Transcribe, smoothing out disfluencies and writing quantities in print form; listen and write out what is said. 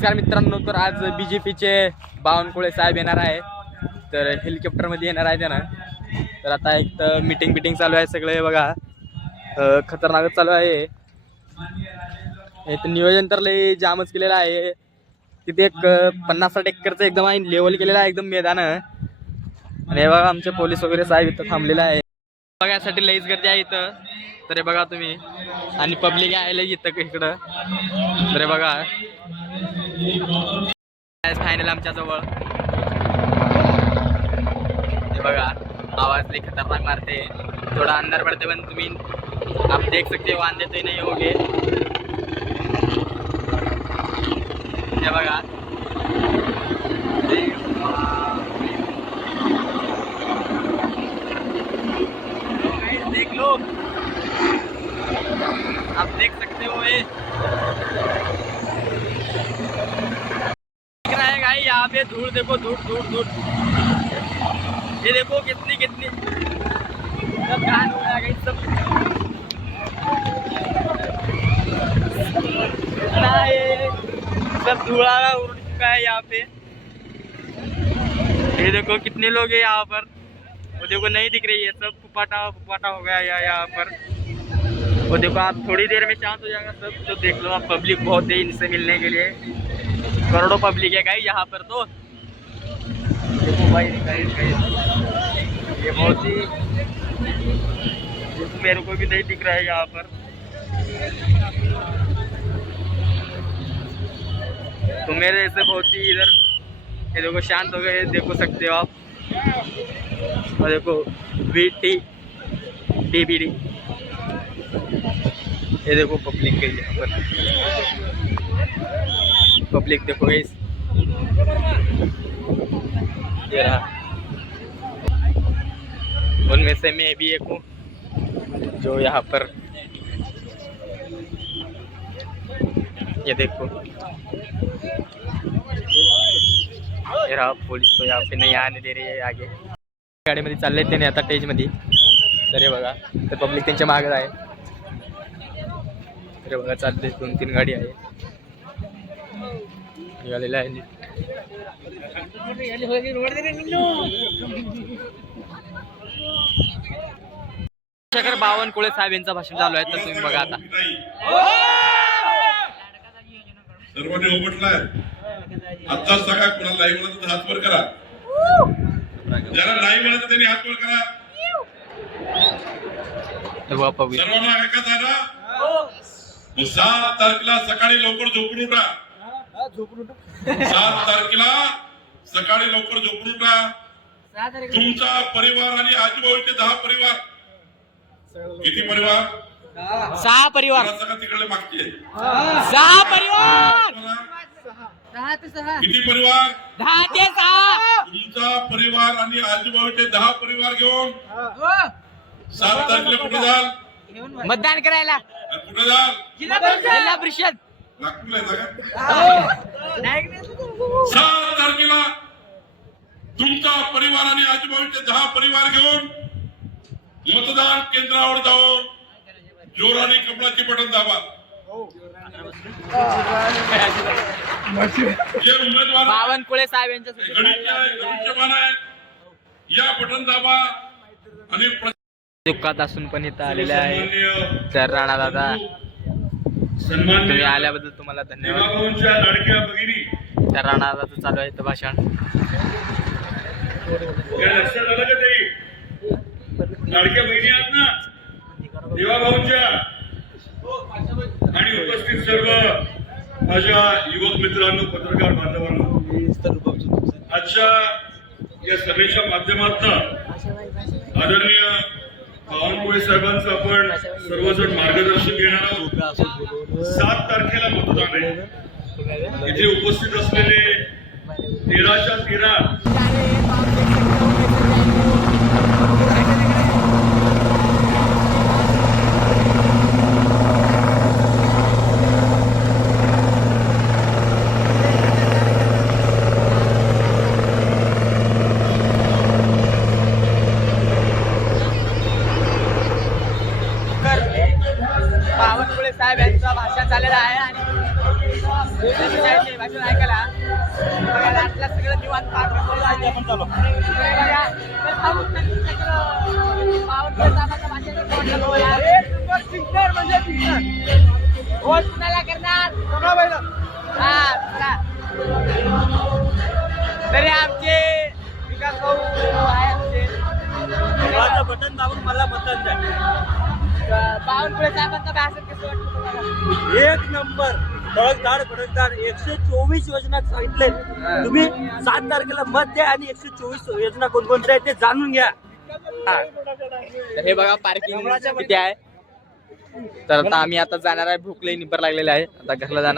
नमस्कार मित्रांनो, तर आज BJPचे बावनकुळे साहेब येणार आहे, तर हेलिकॉप्टरमध्ये येणार आहे त्यांना. तर आता एक मीटिंग चालू आहे, सगळे बघा खतरनाक चालू आहे. नियोजन तर लय जामच केलेलं आहे. तिथे एक 50-60 एकरचं एकदम आहे, लेवल केलेलं आहे एकदम मैदान. आणि हे बघा आमचे पोलीस वगैरे साहेब इथं थांबलेले आहे बघायसाठी. लईच गर्दी आहे इथं, तर हे बघा तुम्ही. आणि पब्लिक आहे इथं इकडं, तर हे बघा फायनल आमच्या जवळ. हे बघा आवाज लई खतरनाक मारते, थोड़ा अंदर पड़ते पण तुम्ही आप देख सकते हो, अंधे तो नहीं होगे. हे बघा देख लो, आप देख सकते हो. ये दिख रहा है गाइस, यहाँ पे धूल देखो, धूल. ये देखो कितनी सब कान हो गया सब. सब धुआं उड़ चुका है यहाँ पे. ये देखो कितने लोग हैं यहाँ पर. वो देखो नहीं दिख रही है, सब फुपाटा हो गया यहाँ पर. वो देखो आप थोड़ी देर में शांत हो जाएगा सब. तो देख लो आप, पब्लिक बहुत है इनसे मिलने के लिए. करोड़ों पब्लिक है गाइस यहाँ पर. तो देखो भाई ये बहुत ही, मेरे को भी नहीं दिख रहा है यहाँ पर. तो मेरे ऐसे बहुत ही इधर ये देखो शांत हो गए, देखो सकते हो आप. और देखो DBD, ये देखो पब्लिक के यहाँ पर. पब्लिक देखो गाइस, ये रहा. उनमें से मैं भी एक हूँ जो यहाँ पर, ये देखो ये रहा पोलीस. तो यहाँ पे नहीं आने दे रही है आगे. गाडीमध्ये चालले त्याने आता स्टेजमध्ये. तर हे बघा, तर पब्लिक त्यांच्या मागे आहे. तर बघा चालले 2-3 गाडी आहे निघालेला आहे. शेखर बावनकुळे साहेब यांचं भाषण चालू आहे, तर तुम्ही बघा आता. सर्वांनी ओबटलाय. आत्ताच सांगा कोणाला नाही म्हणत तर हात वर करा. ज्याला नाही म्हणत त्यांनी हात वर करा. सर्वांना ऐकायचं आहे ना. 7 तारखेला सकाळी लवकर झोपून उठा. 7 तारखेला सकाळी लवकर झोपून उठा. तुमचा परिवार आणि आजूबाजूचे 10 परिवार. किती परिवार? 6 परिवार. तिकडे मागचे 6 परिवार. 10 ते 6. किती परिवार? 10 ते 6. तुमचा परिवार आणि आजूबाजूचे 10 परिवार घेऊन 7 तारखेला कुठे जाल? मतदान करायला. कुठे जाल? जिल्हा परिषद नागपूरला येता का? 7 तारखेला तुमचा परिवार आणि आजूबाजूचे 10 परिवार घेऊन मतदान केंद्रावर जाऊन जोराने कमळाची बटन दाबा. जे उमेदवार बावनकुळे साहेब यांच्या गणितमान आहे, या बटन दाबा. आणि दुःखात असून पण इथं आलेले आहे. तर राणा दादा, तुम्ही आल्याबद्दल तुम्हाला धन्यवाद. लाडक्या भगिनी, तर राणा दादा चालू आहे इथं भाषण. लक्षात आलं का ताई? लाडक्या बहिणी आहेत ना देवाभाऊंच्या. आणि उपस्थित सर्व माझ्या युवक मित्रांनो, पत्रकार बांधवांनो, आजच्या या सभेच्या माध्यमातून आदरणीय बावनकुळे साहेबांचं आपण सर्वजण मार्गदर्शन घेणार आहोत. 7 तारखेला मतदान आहे. इथे उपस्थित असलेले 13च्या 13 बावनकुळे साहेब यांचं भाषण झालेलं आहे. आणि भाषण ऐकायला सगळं निवांत कुणाला करणार तरी आमचे विकास भाऊ आहे आमचे बटन दाबून मला मतदान द्या. बावनकुळे साहेबांचा भाषण कसं वाटतं तुम्हाला? एक नंबर खडकदार 124 योजना सांगितले. तुम्ही 7 तारखेला मत द्या आणि 124 योजना कोणकोणत्या आहेत ते जाणून घ्या. तर हे बघा पार्किंग किती आहे. तर आता आम्ही आता जाणार आहे. भूक लई निबर लागलेली आहे. आता घरला जाणार आहे.